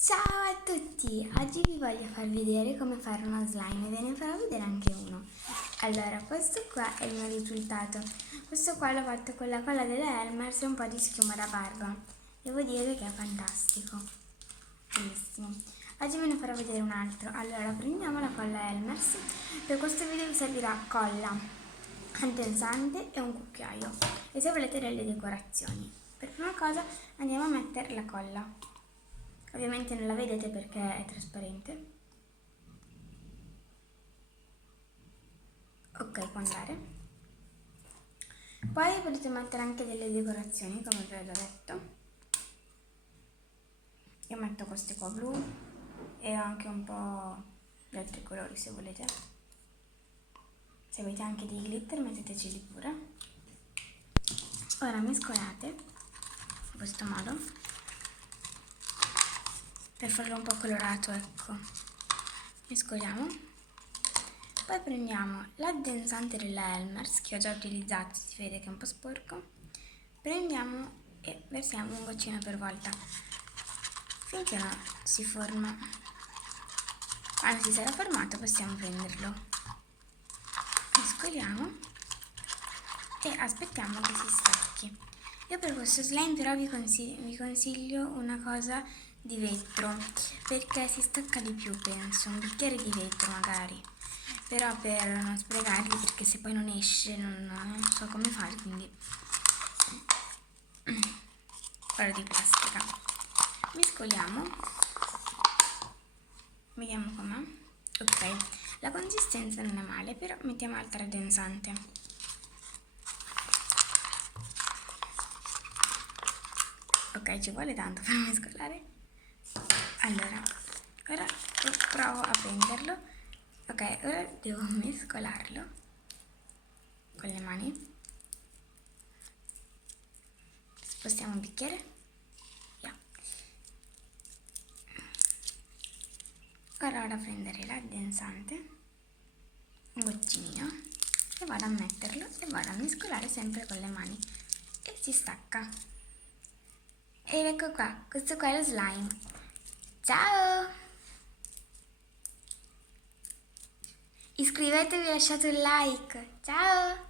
Ciao a tutti! Oggi vi voglio far vedere come fare uno slime e ve ne farò vedere anche uno. Allora, questo qua è il mio risultato. Questo qua l'ho fatto con la colla della Elmer's e un po' di schiuma da barba. Devo dire che è fantastico. Bellissimo. Oggi ve ne farò vedere un altro. Allora, prendiamo la colla Elmer's. Per questo video vi servirà colla, antinsante e un cucchiaio. E se volete delle decorazioni. Per prima cosa andiamo a mettere la colla. Ovviamente non la vedete perché è trasparente. Ok, può andare. Poi potete mettere anche delle decorazioni, come vi ho già detto. Io metto queste qua blu e anche un po' di altri colori se volete. Se avete anche dei glitter metteteceli pure. Ora mescolate in questo modo per farlo un po' colorato, ecco. Mescoliamo. Poi prendiamo l'addensante della Elmer's che ho già utilizzato, si vede che è un po' sporco. Prendiamo e versiamo un goccino per volta finché non si forma. Quando si sarà formato possiamo prenderlo. Mescoliamo e aspettiamo che si stacchi. Io per questo slime però vi consiglio una cosa di vetro perché si stacca di più, penso, un bicchiere di vetro magari, però per non sprecarli, perché se poi non esce non so come fare, quindi quello di plastica. Mescoliamo, vediamo com'è. Ok, la consistenza non è male, però mettiamo altra addensante. Ok, ci vuole tanto per mescolare. Allora, ora provo a prenderlo. Ok, ora devo mescolarlo con le mani. Spostiamo il bicchiere. Yeah. Ora vado a prendere l'addensante, un goccinino, e vado a metterlo e vado a mescolare sempre con le mani. E si stacca. Ed ecco qua, questo qua è lo slime. Ciao! Iscrivetevi e lasciate un like. Ciao!